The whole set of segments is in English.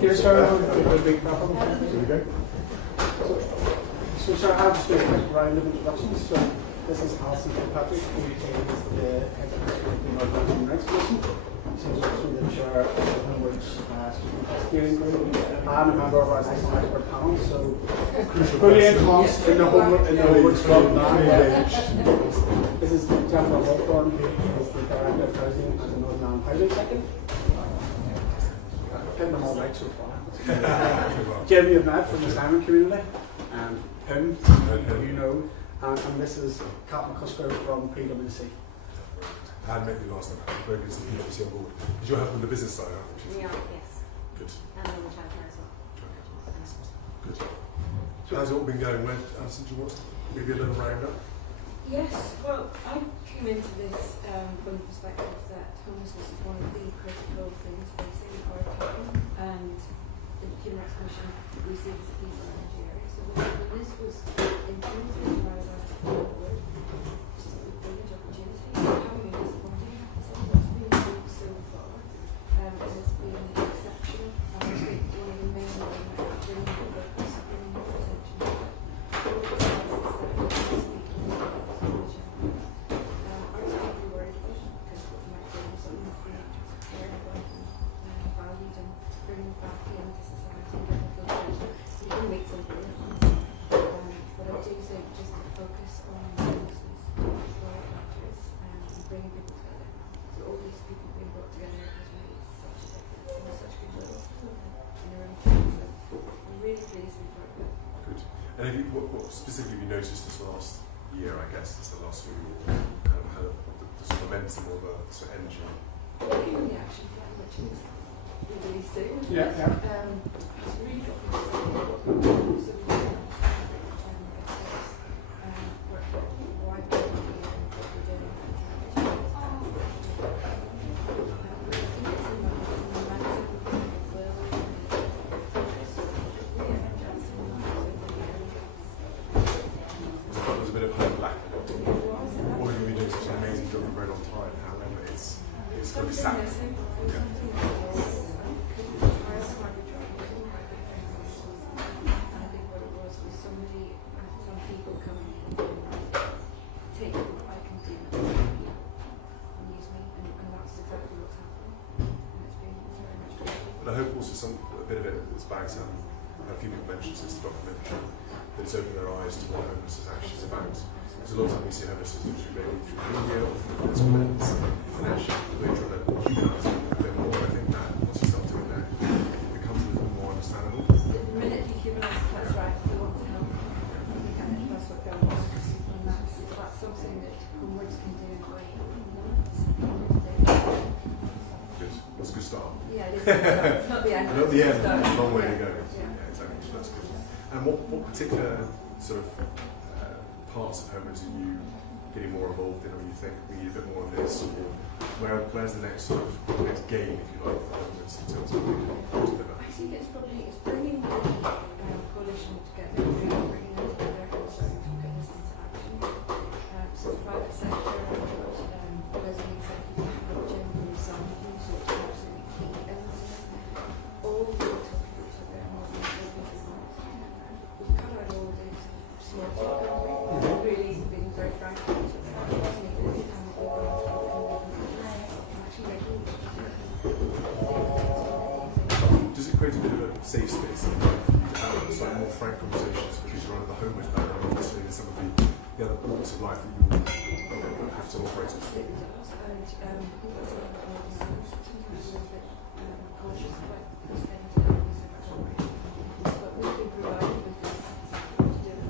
Here's our big problem. Here we go. So I'll just do a quick round of introductions. So this is Alison Patrick, who is the head of the North American Exposition. She's also the chair of the Language Steering Group and a member of our national expert panel. So fully enhanced in the Homeworks Club now. This is Jennifer Hawthorne, who is the Director of Housing and the Northern Ireland Housing Sector. Getting them all right so far. Jim, you've met from the Simon community, and him, you know, and this is Cat McCusker from PwC. I met you last time. Very good to see PwC on board. Did you help with the business side? Yeah, yes. Good. And then the childcare as well. Good. So how's it all been going? When, Alison, do you want to maybe a little roundup? Yes, well, I came into this from the perspective that homelessness is one of the critical things facing our town, and the Human Rights Commission receives people in Nigeria. So when this was implemented, I was asked to come on board. Just a brilliant opportunity. How disappointing it's been so far. It's been exceptional. I think one of the main things that bringing the focus, bringing the attention. And have you, what specifically have you noticed this last year, I guess, since the last year, kind of had the sort of momentum or the sort of energy? The action plan, which is really soon. Yeah. It's really got a bit of it is back to a few people mentioned since the documentary that it's opened their eyes to what homelessness is actually about. Because a lot of time we see homelessness through maybe through media or through political events, and actually we're trying to humanise it a bit more. I think that once you start doing that, it becomes a little more understandable. The minute you humanise it, that's right, we want to help. And that's what goes on. And that's something that Homeworks can do quite Good. That's a good start. Yeah, it is. It's not the end. Not the end. It's a long way to go. Yeah. Exactly. So that's good. And what particular sort of parts of homeless are you getting more involved in, or you think we need a bit more of this, or where's the next sort of next game, if you like, for homeless in terms of what we can deliver? I think it's bringing the coalition together, bringing them together and starting to put this into action. So the private sector, as an executive, Jim from Sun, which is absolutely key. And all the talking to each other and what we've cut out all this small talk, really being very frank with each other. It wasn't even and we were actually making Does it create a bit of a safe space for you to have slightly more frank conversations because you're under the homeless banner, and obviously there's some of the other parts of life that you will have to operate in? It does, and people are sort of sometimes a little bit cautious about spending time in this but we've been provided with this to do it.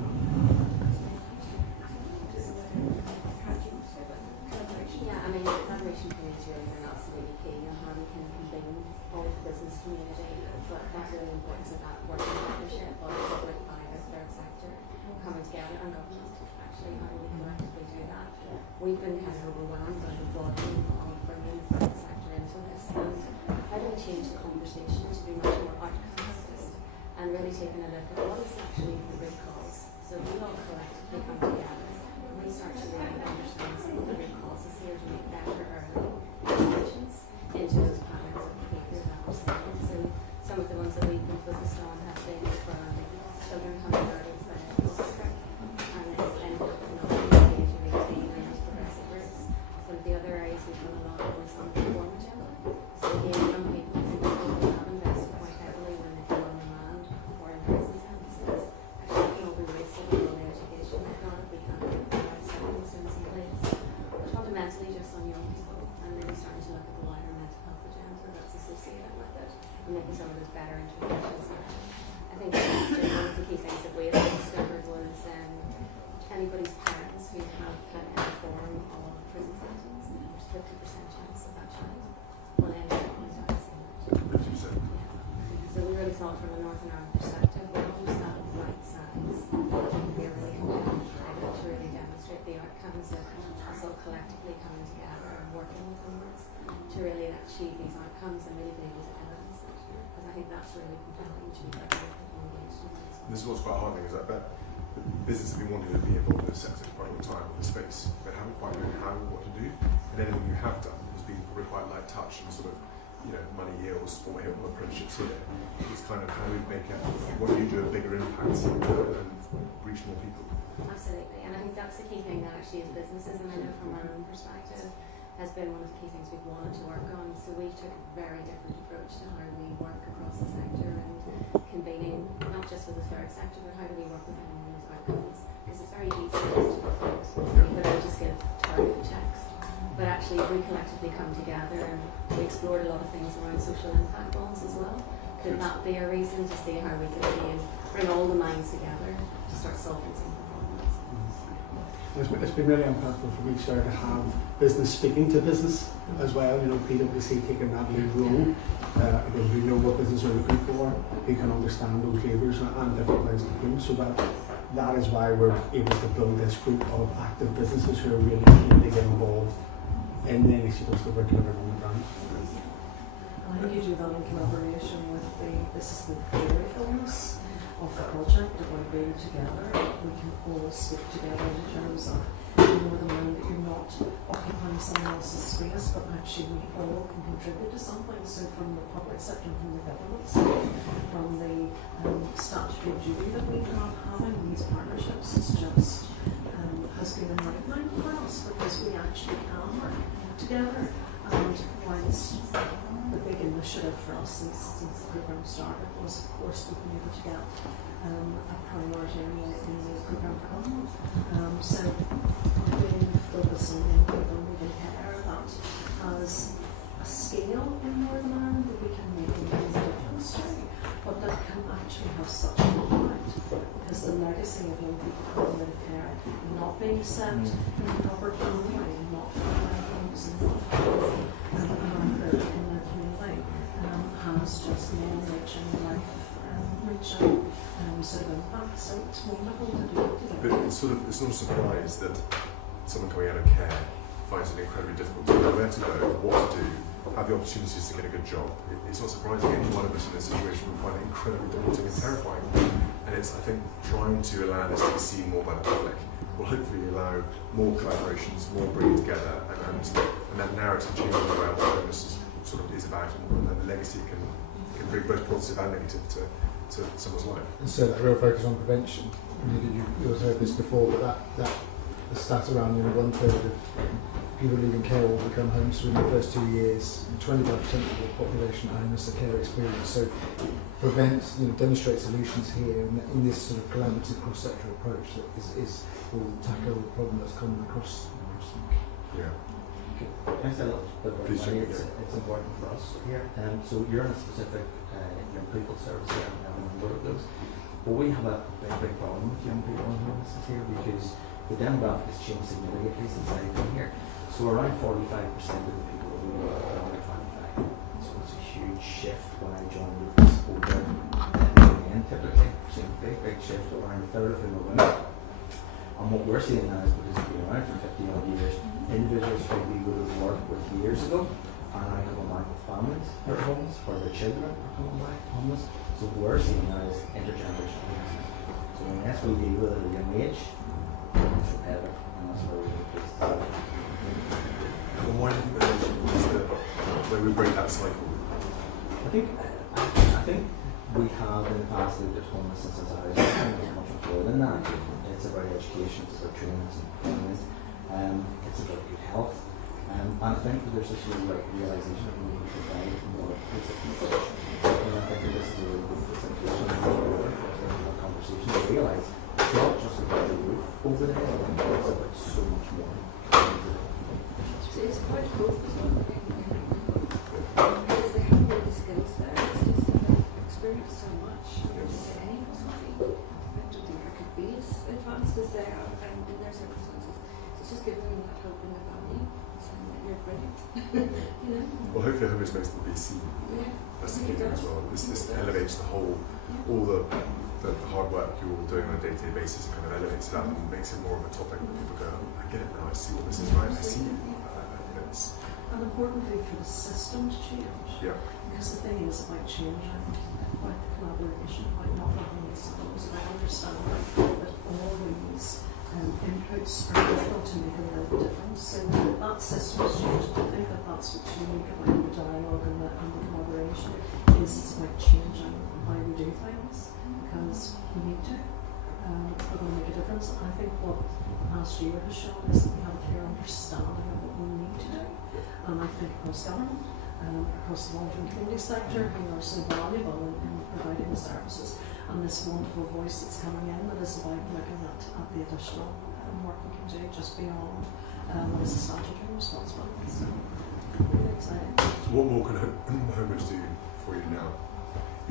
Yeah, I mean, the collaboration community really is absolutely key on how we can combine all the business community, but that's really important of that working partnership of the public, private, third sector coming together, and government, actually, how do we collectively do that? We've been kind of overwhelmed by the volume of bringing the third sector into this, and how do we change the conversation to be much more outcome-focused and really taking a look at what is actually the root cause. So we all collectively come together and we start to really understand some of the root causes here to make better early interventions into those patterns of behaviour that we're seeing. So some of the ones that we've been focused on have been from children coming out of foster care and then ended up in the age of 18 and those progressive routes. Some of the other areas we've done a lot of was on the reform agenda. So again, young people who have invested quite heavily when they come on demand or in prison sentences actually can all be wasted on all the education they've got if we can't provide circumstances in place. But fundamentally just on young people, and really starting to look at the wider mental health agenda that's associated with it and making some of those better interventions. I think one of the key things that we have discovered was anybody's parents who have had any form of prison sentence, there's a 50% chance that that child will end up in a prison. 50%. So we really thought from a Northern Ireland perspective, we're almost at the right size. We're really compelling to really demonstrate the outcomes of us all collectively coming together and working with homeless to really achieve these outcomes and really be able to evidence it. Because I think that's really compelling to be engaged in this. This is what's quite heartening, is that business have been wanting to be involved in the sector for quite a long time, in the space, but haven't quite known how or what to do. And anything you have done has been probably quite light touch and sort of, money here or sport here or apprenticeships here. It's kind of how we make it, what do you do a bigger impact and reach more people? Absolutely, and I think that's the key thing that actually as businesses, and I know from our own perspective, has been one of the key things we've wanted to work on. So we took a very different approach to how we work across the sector and combining not just with the third sector, but how do we work with anyone on those outcomes? Because it's very easy just to focus, but I just give target checks. But actually, we collectively come together and we explored a lot of things around social impact bonds as well. Could that be a reason to see how we could again bring all the minds together to start solving some problems? It's been really impactful for me to have business speaking to business as well. PwC taking that lead role. We know what business are looking for. We can understand those levers and different ways to do. So that is why we're able to build this group of active businesses who are really keen to get involved in the initiatives that we're delivering on the ground. I think you do that in collaboration with this is the theory films of the project that we're being together. We can all speak together in terms of more than that you're not occupying someone else's space, but actually we all can contribute to something. So from the public sector, from the government side, from the statutory duty that we have, having these partnerships is just has been a lifeline for us because we actually can work together. And whilst the big initiative for us since the programme started was, of course, being able to get a priority in the programme for government. So really focusing on people moving care that has a scale in Northern Ireland that we can make a real difference to, but that can actually have such an impact because the legacy of young people coming into care, not being set in the proper community, not finding homes and not finding in their community, has just long-reaching life-reaching sort of impact. So it's wonderful to do it But together. it's not a surprise that someone coming out of care finds it incredibly difficult to know where to go, what to do, have the opportunities to get a good job. It's not surprising any one of us in this situation will find it incredibly daunting and terrifying. And it's, I think, trying to allow this to be seen more by the public will hopefully allow more collaborations, more bringing together, and that narrative changing around what homelessness is about, and the legacy can bring both positive and negative to someone's life. And so that real focus on prevention. You also heard this before, but that the stat around 1/3 of people leaving care will become homeless within the first 2 years, and 25% of the population are homeless at care experience. So demonstrate solutions here in this sort of collaborative cross-sector approach that will tackle the problem that's common across the UK. Yeah. Can I say a little bit about Please money? do. It's important for us here. So you're in a specific young people service here, and a number of those. But we have a big problem with young people and homelessness here because the demographic has changed significantly since I've been here. So around 45% of the people who are under 25. So it's a huge shift when I joined this older men typically. So a big shift, around a third of them are women. And what we're seeing now is because we've been around for 50 odd years, individuals who we would have worked with years ago are now coming back with families who are homeless, where their children are coming back homeless. So what we're seeing now is intergenerational homelessness. So unless we deal with it at a young age, it's repetitive, and that's where we increase the Well, why do you think that is the way we break that cycle? I think we have in the past looked at homelessness as ours. It's much more than that. It's about education, it's about training, it's about employment, it's about good health. And I think that there's this realisation that we need to provide more consistent solutions. And I think that this is a really good situation for a conversation to realise it's not just about the roof over the head, it's about so much more. So it's quite cool as well. Because they have all the skills there. It's just that they've experienced so much. Any possibly, I don't think I could be as advanced as they are in their circumstances. So it's just giving them that hope and the value, saying that you're brilliant. Well, hopefully homeless makes them be seen. Yeah. That's the key thing as well. This elevates the whole, all the hard work you're all doing on a day-to-day basis. It kind of elevates it up and makes it more of a topic that people go, I get it now, I see what this is, right, I see it. And importantly for the system to change. Yeah. Because the thing is about changing, about the collaboration, about not having these skills, about understanding that all these inputs are critical to making a difference. So that system's changed. I think that that's what's unique about the dialogue and the collaboration is it's about changing how we do things because we need to. It's going to make a difference. I think what last year has shown is that we have a clear understanding of what we need to do. And I think across government, across the long-term community sector, we are so valuable in providing the services. And this wonderful voice that's coming in that is about looking at the additional work we can do just beyond what is a statutory responsibility. So, really exciting. So what more can homeless do for you now?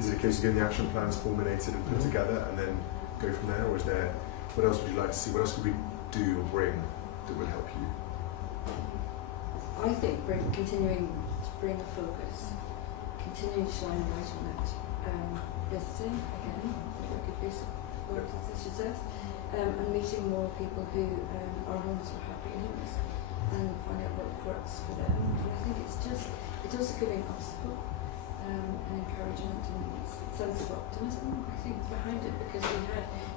Is it a case of getting the action plans formulated and put together and then go from there, or is there, what else would you like to see? What else could we do or bring that would help you? I think continuing to bring a focus, continuing to shine a light on it, visiting again, there could be support as she says, and meeting more people who are homeless or have been homeless and find out what works for them. And I think it's also giving us hope and encouragement and a sense of optimism, I think, behind it, because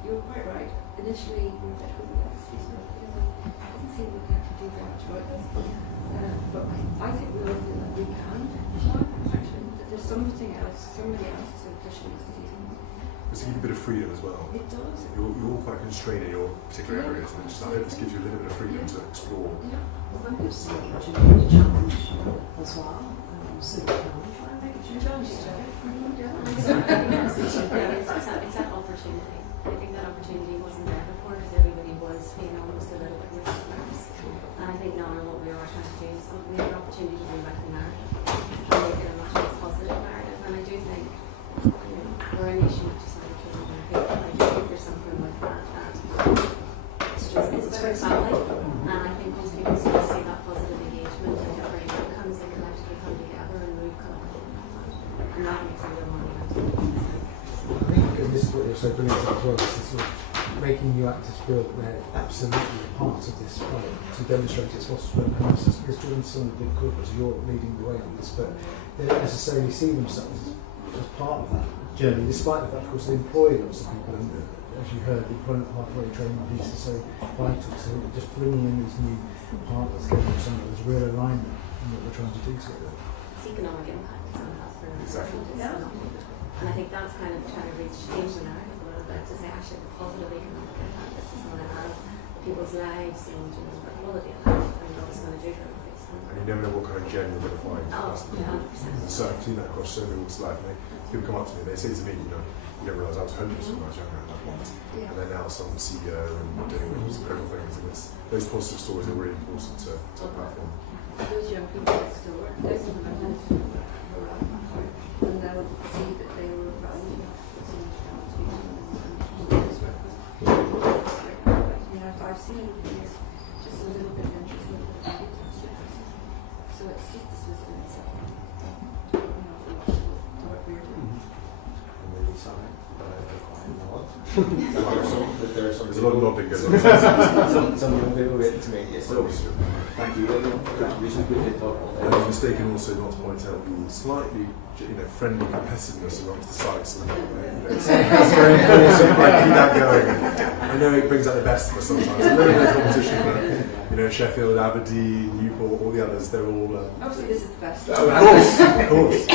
you were quite right, initially we were a bit homeless, it doesn't seem we can actually do very much about this. But I think we all feel that we can, actually, that there's somebody else is pushing us to do something. Does it give you a bit of freedom as well? It does. You're all quite constrained in your particular areas, and I hope this gives you a little bit of freedom to explore. Yeah, well, that gives the opportunity to challenge as well. So we can try and make a change. It's that opportunity. I think that opportunity wasn't there before because everybody was feeling almost a little bit worse. And I think now what we are trying to do is we have an opportunity to bring back the narrative and make it a much more positive narrative. And I do think we're a nation which is not children and people. I do think there's something with that it's very family. And I think once people sort of see that positive engagement and different outcomes, they can actually come together and move collectively. And that makes a real money. I think in this is what you're so brilliant at as well, is sort of making new actors feel that they're absolutely a part of this fight to demonstrate it's possible. And it's driven some of the big corporates, you're leading the way on this, but they don't necessarily see themselves as part of that journey, despite the fact, of course, they employ lots of people, and as you heard, the employment pathway training piece is so vital, so just bringing in these new partners, giving them some of this real alignment in what we're trying to do together. It's economic impact it's going to have for Exactly. And I think that's kind of trying to change the narrative a little bit to say actually the positive economic impact this is going to have people's lives and the quality of life and what it's going to do for everybody. And you never know what kind of gem you're going to find. Oh, yeah, 100%. So I've seen that across so many walks of life. People come up to me, they say to me, you know, you don't realise I was homeless when I was younger, and Yeah. then now some CEO and doing all these incredible things. And those positive stories are really important to the platform. Those young people next door, they would have lived and they would see that they were valued so much I've seen over the years just a little bit of interest, a little bit of interest. So it's just this was in itself. What we're doing. I'm really sorry, but I have quite a lot. There's There's a lot of nodding going on. some young people waiting to meet you, so thank you everyone for contributions. We did talk all And I day. was mistaken also not to point out the slightly, friendly competitiveness amongst the sites. And, That's very important. I keep that going. I know it brings out the best of us sometimes. A little bit of competition, but Sheffield, Aberdeen, Newport, all the others, they're all. Obviously, this is the best. Of course.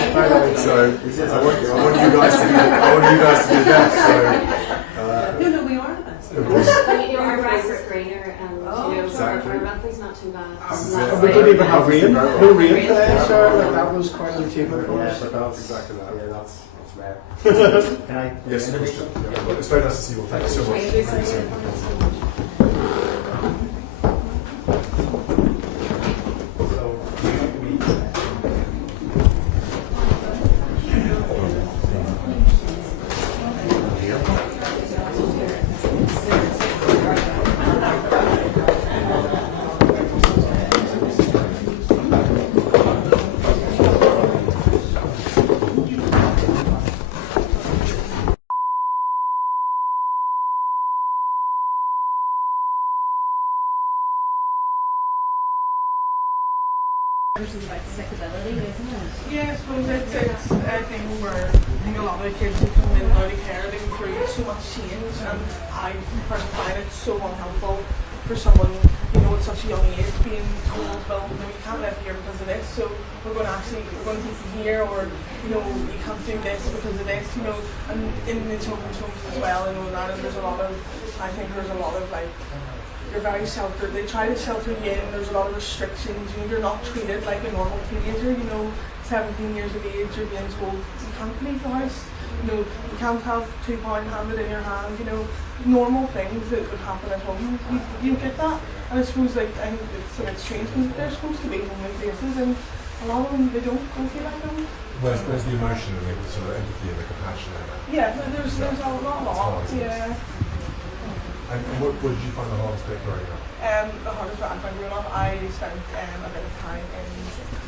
So I want you guys to be the best. So, No, we are the best. of course. Our grass is greener and Exactly. our rugby's not too bad. This is And it. we didn't even have rain. No rain Rain. today, so that was quite an achievement for Yeah, us. but that's Exactly that. Yeah, that's rare. Can I? Yes, of course. Yeah. It's very nice to see you all. Thank you so much. Thank you. So, we, It's about stickability, isn't it? Yeah, I suppose it's a thing where I think a lot of the kids who come in out of care, they go through so much change, and I personally find it so unhelpful for someone, at such a young age being told, well, you can't live here because of this, so we're going to keep you here, or, you can't do this because of this, and in the children's homes as well, and there's a lot of, I think there's a lot of, you're very sheltered. They try to shelter you in. There's a lot of restrictions. You're not treated like a normal teenager. 17 years of age, you're being told you can't leave the house. You can't have £2 handed in your hand. Normal things that would happen at home. You get that, and I suppose I think it's a bit strange because they're supposed to be homely places, and a lot of them they don't go feel like them. Where's the emotion and the sort of empathy and the compassion in that? Yeah, there's a lot. Yeah. And what did you find the hardest bit growing up? The hardest part I found growing up, I spent a bit of time in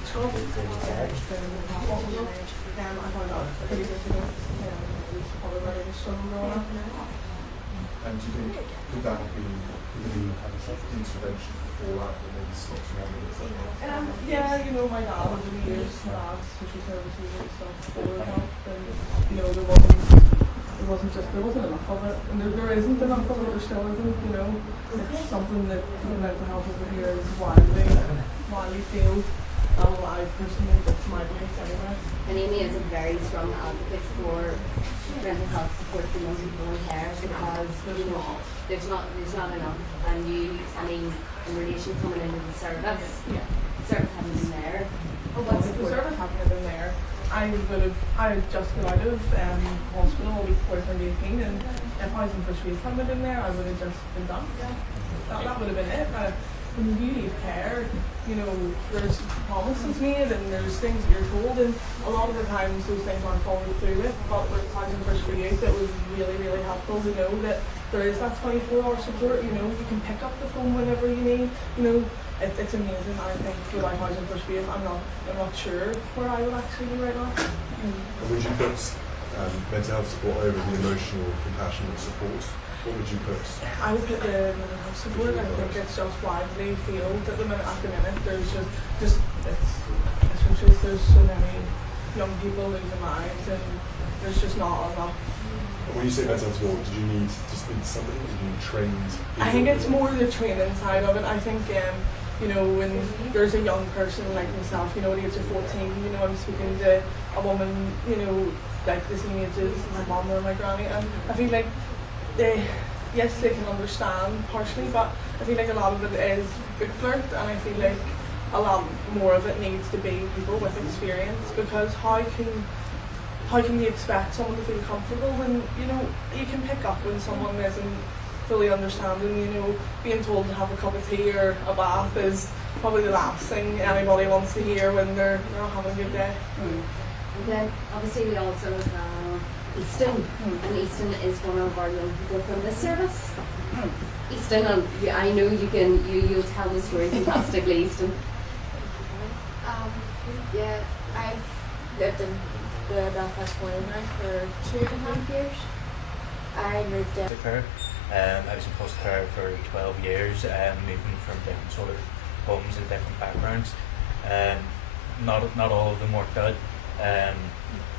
school. I found out pretty good it was probably where I was from growing up. And do you think could that have been even had a sort of intervention before that maybe stopped around it? Yeah, my dad over the years, my dad's social services and stuff, they would help, and there wasn't enough of it, and there isn't enough of it, there still isn't, it's something that mental health over here is widely failed. I personally, that's my belief anyway. And Amy is a very strong advocate for mental health support for young people in care because there's not enough. And in relation to coming into the service, service hasn't been there. If the service hadn't been there, I had just got out of hospital a week before I turned 18, and if I was in first week hadn't been there, I would have just been done. That would have been it. When you leave care, there's promises made and there's things that you're told, and a lot of the times those things aren't followed through with. But with Times and First for Youth, it was really, really helpful to know that there is that 24-hour support. You can pick up the phone whenever you need. It's amazing. I think without Housing First for Youth, I'm not sure where I would actually be right now. And would you put mental health support over the emotional, compassionate support, what would you put? I would put the mental health support. I think it's just widely field at the minute. There's just it's just there's so many young people losing lives, and there's just not enough. When you say mental health support, did you need to speak to somebody? Did you need trained people? I think it's more the training side of it. I think you know, when there's a young person like myself, you know, at the age of 14, you know, I'm speaking to a woman, you know, like the same age as my mum or my granny, and I feel like they can understand partially, but I feel like a lot of it is booklet, and I feel like a lot more of it needs to be people with experience, because how can you expect someone to feel comfortable when, you know, you can pick up when someone isn't fully understanding, you know, being told to have a cup of tea or a bath is probably the last thing anybody wants to hear when they're not having a good day. And then obviously we also have Easton, and Easton is one of our young people from this service. Easton, and I know you'll tell the story fantastically, Easton. Yeah, I've lived in the Belfast area now for 2.5 years. I moved in. I was in foster care for 12 years, moving from different sort of homes and different backgrounds. Not all of them worked out.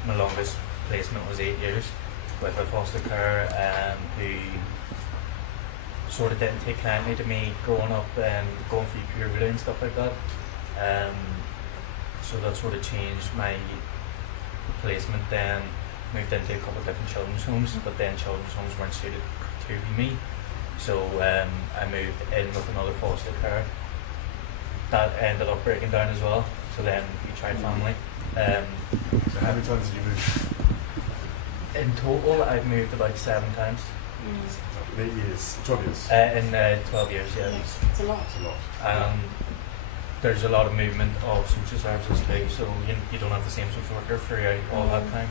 My longest placement was 8 years with a foster care who sort of didn't take kindly to me growing up and going through puberty and stuff like that. So that sort of changed my placement. Then moved into a couple of different children's homes, but then children's homes weren't suited to me. So I moved in with another foster care. That ended up breaking down as well. So then we tried family. So how many times did you move? In total, I've moved about 7 times. 8 years, 12 years? In 12 years, yeah. It's a lot. That's a lot. There's a lot of movement of social services too, so you don't have the same social worker throughout all that time.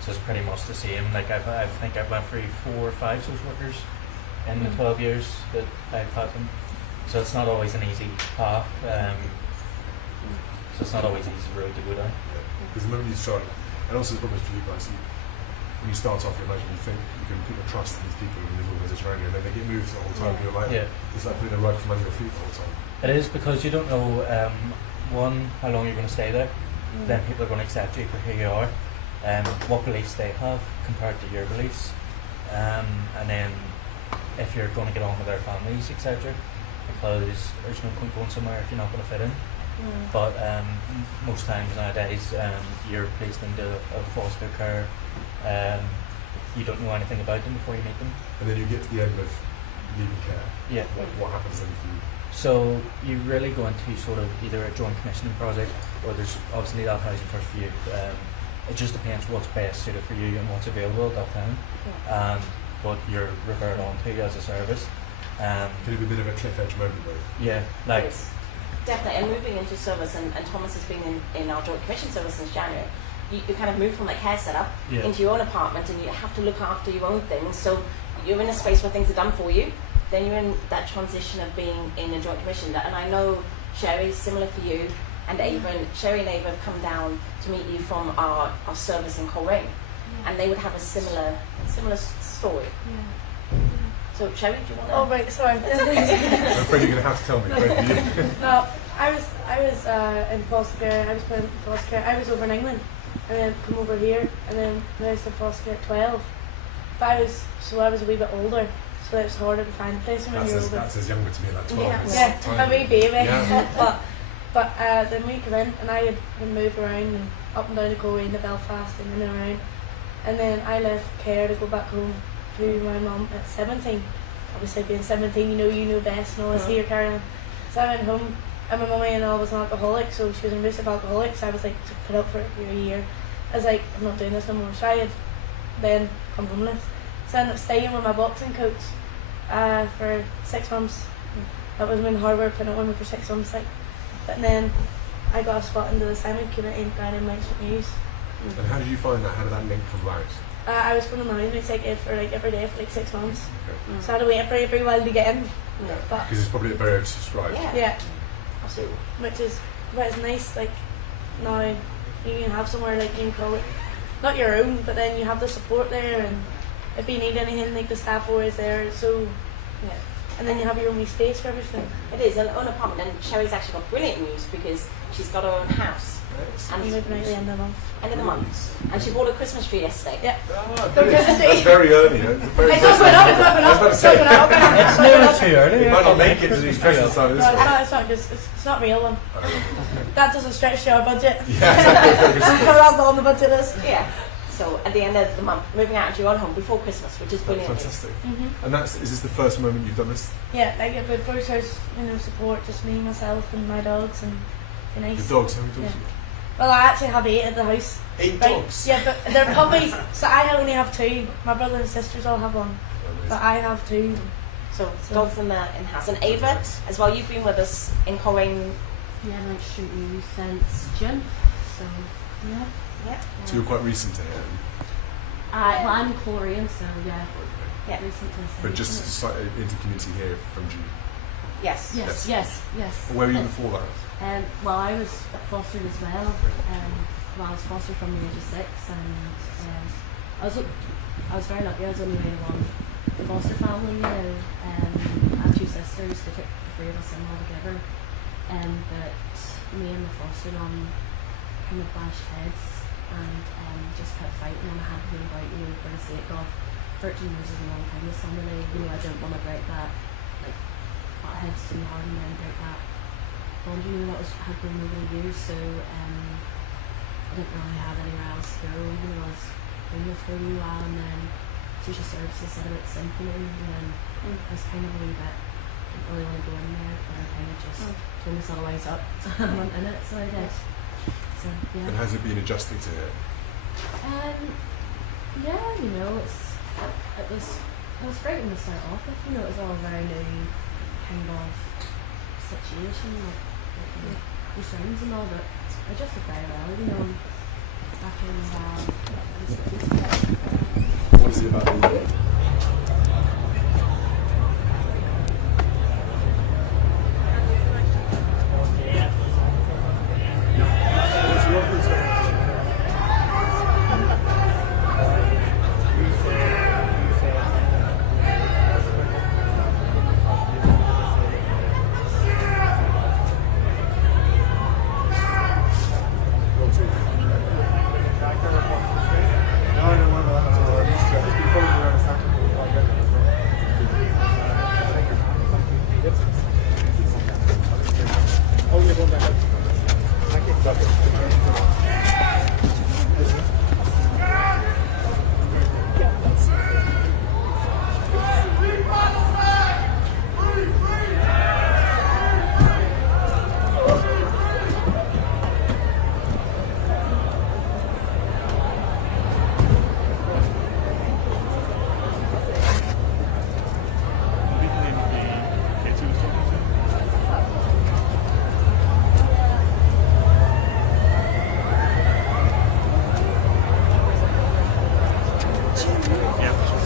So it's pretty much the same. Like I think I've went through 4 or 5 social workers in the 12 years that I've had them. So it's not always an easy path. So it's not always an easy road to go down. Because the moment you start, and also it's probably for you guys, when you start off, you imagine you think you can put your trust in these people in this organisation around you, and then they get moved the whole time, and you're like, it's like putting a rug from under your feet the whole time. It is, because you don't know, one, how long you're going to stay there, then people are going to accept you for who you are, what beliefs they have compared to your beliefs, and then if you're going to get on with their families, etc. Because there's no point going somewhere if you're not going to fit in. But most times nowadays, you're placed into a foster care. You don't know anything about them before you meet them. And then you get to the end of leaving care. Yeah. What happens then for you? So you really go into sort of either a joint commissioning project, or there's obviously that housing first for you. It just depends what's best suited for you and what's available at that time, and what you're referred on to as a service. Could it be a bit of a cliff edge moment though? Yeah, like Yes, definitely. And moving into service, and Thomas has been in our joint commission service since January. You kind of move from like care setup into your own apartment, and you have to look after your own things. So you're in a space where things are done for you. Then you're in that transition of being in a joint commission. And I know Sherry's similar for you, and Ava, and Sherry and Ava have come down to meet you from our service in Coleraine, and they would have a similar story. So Sherry, do you want to? Oh right, sorry. I'm afraid you're going to have to tell me. Both of you. No, I was in foster care. I was put in foster care. I was over in England, and then come over here, and then I was in foster care at 12. But I was a wee bit older, so it was harder to find a place when you're older. That says younger to me, like 12. Yeah, It's yeah, tiny. a wee baby. Yeah. but then we come in, and I had moved around and up and down the Coleraine to Belfast and in and around, and then I left care to go back home to my mum at 17. Obviously being 17, you know best and all this here carrying on. So I went home, and my mummy and all was an alcoholic, so she was an abusive alcoholic, so I was like to put up for it for a year. I was like, I'm not doing this no more. So I had then come homeless. So I ended up staying with my boxing coach for 6 months. That was when hard work, putting up with me for 6 months. But then I got a spot into the Simon community down in Wexford News. And how did you find that? How did that link come about? I was from the management for every day for 6 months. Okay. So I had to wait for every while to get in. Because it's probably very oversubscribed. Yeah. Which is nice. Like now you can have somewhere like you can call it not your own, but then you have the support there, and if you need anything, like the staff are always there. So Yeah. and then you have your own wee space for everything. It is an own apartment, and Sherry's actually got brilliant news because she's got her own house. I'm moving out at the end of the month. End of the month, and she bought a Christmas tree yesterday. Yeah. Ah, brilliant. That's very early. Very It's not going up. It's not going I was up. about to It's not going up. It's never too early. It might not make it to the Christmas time. No, This it's one. not. It's not just. It's not real one. That doesn't stretch to our budget. Yeah, That's all on the budget list. Yeah. So at the end of the month, moving out into your own home before Christmas, which is brilliant. fantastic. Mm-hmm. And is this the first moment you've done this? Yeah, like a good first house, support, just me, myself, and my dogs, and be nice. Your dogs? How many dogs? Yeah. do you have? Well, I actually have 8 at the house. 8 Right? dogs? Yeah, but they're puppies, so I only have 2. My brother and sisters all have one, but I have 2. So dogs in the house. And Ava, as well, you've been with us in Coleraine. Yeah, Mount Street News since June. So yeah. Yeah. So you're quite recent to here, Well, I'm Coleraine, so yeah. Yeah. Recently. but just slightly into community here from June. Yes. Yes. Where were you before that? Well, I was fostered as well. Well, I was fostered from the age of 6, and I was very lucky. I was only in one foster family. I have 2 sisters. They took the 3 of us in altogether, but me and the foster mum kind of bashed heads and just kept fighting, and I had to move out, for the sake of 13 years is a long time with somebody. I don't want to break that, like, butt heads too hard and then break that bond, that had been over the years. So I didn't really have anywhere else to go. I was homeless for a wee while, and then social services said about sympathy, and then I was kind of a wee bit, didn't really want to go in there, but I kind of just told myself to wise up and went in it, so I did. So yeah. And has it been adjusting to here? Yeah, it was frightening to start off with. It was all a very new kind of situation, like your friends and all, but I just did very well, after a while. What is it about the Yeah.